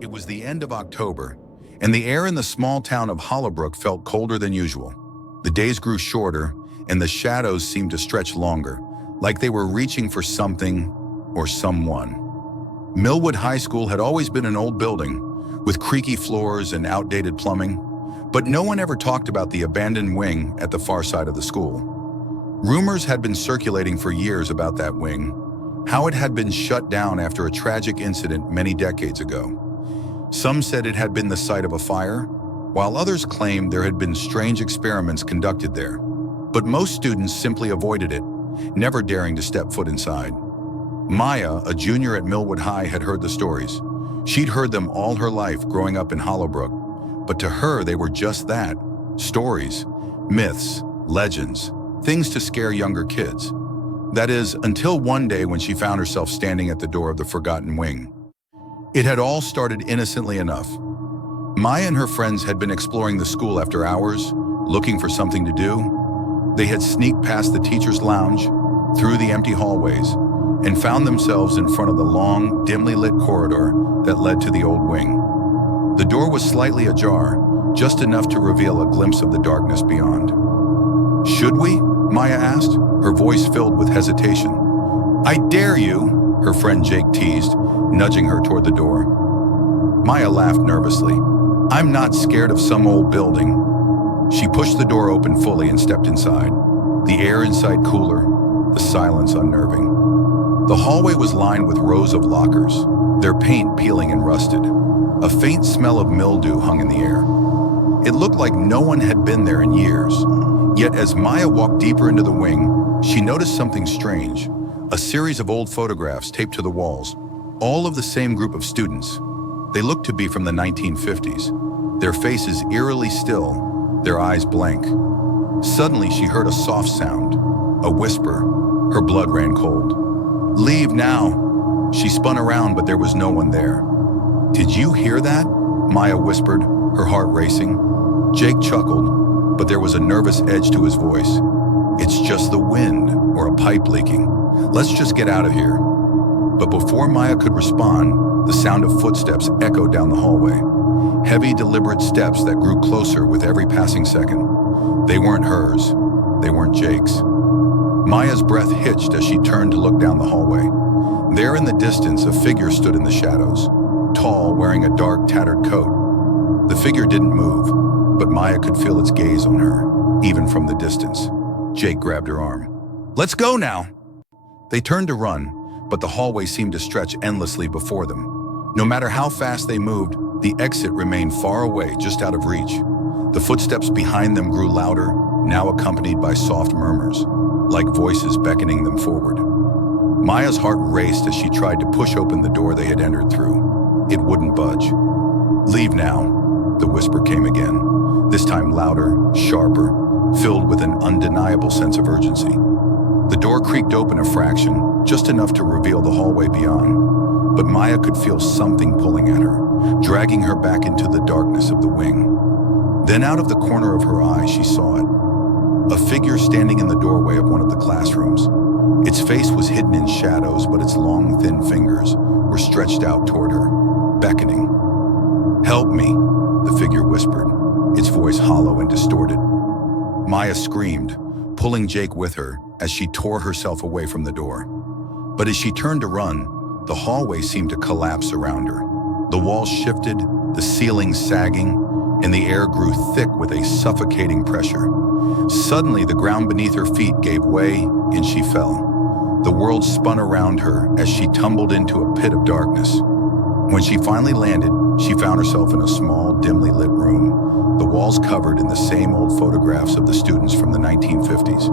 It was the end of October, and the air in the small town of Hollowbrook felt colder than usual. The days grew shorter, and the shadows seemed to stretch longer, like they were reaching for something or someone. Millwood High School had always been an old building, with creaky floors and outdated plumbing, but no one ever talked about the abandoned wing at the far side of the school. Rumors had been circulating for years about that wing, how it had been shut down after a tragic incident many decades ago. Some said it had been the site of a fire, while others claimed there had been strange experiments conducted there. But most students simply avoided it, never daring to step foot inside. Maya, a junior at Millwood High, had heard the stories. She'd heard them all her life growing up in Hollowbrook, but to her they were just that, stories, myths, legends, things to scare younger kids. That is, until one day when she found herself standing at the door of the forgotten wing. It had all started innocently enough. Maya and her friends had been exploring the school after hours, looking for something to do. They had sneaked past the teacher's lounge, through the empty hallways, and found themselves in front of the long, dimly lit corridor that led to the old wing. The door was slightly ajar, just enough to reveal a glimpse of the darkness beyond. "Should we?" Maya asked, her voice filled with hesitation. "I dare you," her friend Jake teased, nudging her toward the door. Maya laughed nervously. "I'm not scared of some old building." She pushed the door open fully and stepped inside. The air inside cooler, the silence unnerving. The hallway was lined with rows of lockers, their paint peeling and rusted. A faint smell of mildew hung in the air. It looked like no one had been there in years. Yet as Maya walked deeper into the wing, she noticed something strange. A series of old photographs taped to the walls, all of the same group of students. They looked to be from the 1950s, their faces eerily still, their eyes blank. Suddenly she heard a soft sound, a whisper. Her blood ran cold. "Leave now." She spun around, but there was no one there. "Did you hear that?" Maya whispered, her heart racing. Jake chuckled, but there was a nervous edge to his voice. "It's just the wind or a pipe leaking. Let's just get out of here." But before Maya could respond, the sound of footsteps echoed down the hallway. Heavy, deliberate steps that grew closer with every passing second. They weren't hers. They weren't Jake's. Maya's breath hitched as she turned to look down the hallway. There in the distance, a figure stood in the shadows, tall, wearing a dark, tattered coat. The figure didn't move, but Maya could feel its gaze on her, even from the distance. Jake grabbed her arm. "Let's go now!" They turned to run, but the hallway seemed to stretch endlessly before them. No matter how fast they moved, the exit remained far away, just out of reach. The footsteps behind them grew louder, now accompanied by soft murmurs, like voices beckoning them forward. Maya's heart raced as she tried to push open the door they had entered through. It wouldn't budge. "Leave now," the whisper came again, this time louder, sharper, filled with an undeniable sense of urgency. The door creaked open a fraction, just enough to reveal the hallway beyond, but Maya could feel something pulling at her, dragging her back into the darkness of the wing. Then out of the corner of her eye, she saw it. A figure standing in the doorway of one of the classrooms. Its face was hidden in shadows, but its long, thin fingers were stretched out toward her, beckoning. "Help me," the figure whispered, its voice hollow and distorted. Maya screamed, pulling Jake with her as she tore herself away from the door. But as she turned to run, the hallway seemed to collapse around her. The walls shifted, the ceiling sagging, and the air grew thick with a suffocating pressure. Suddenly, the ground beneath her feet gave way, and she fell. The world spun around her as she tumbled into a pit of darkness. When she finally landed, she found herself in a small, dimly lit room, the walls covered in the same old photographs of the students from the 1950s.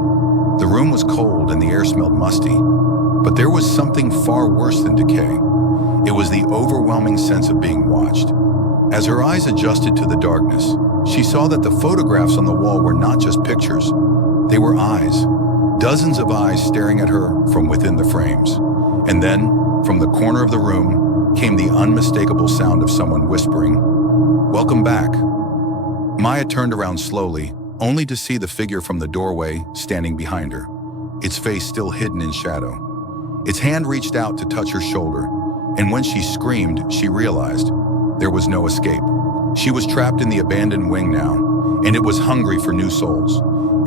The room was cold and the air smelled musty, but there was something far worse than decay. It was the overwhelming sense of being watched. As her eyes adjusted to the darkness, she saw that the photographs on the wall were not just pictures. They were eyes. Dozens of eyes staring at her from within the frames. And then, from the corner of the room, came the unmistakable sound of someone whispering, "Welcome back." Maya turned around slowly, only to see the figure from the doorway standing behind her, its face still hidden in shadow. Its hand reached out to touch her shoulder, and when she screamed, she realized There was no escape. She was trapped in the abandoned wing now, and it was hungry for new souls.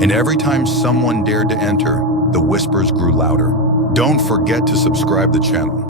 And every time someone dared to enter, the whispers grew louder. Don't forget to subscribe the channel.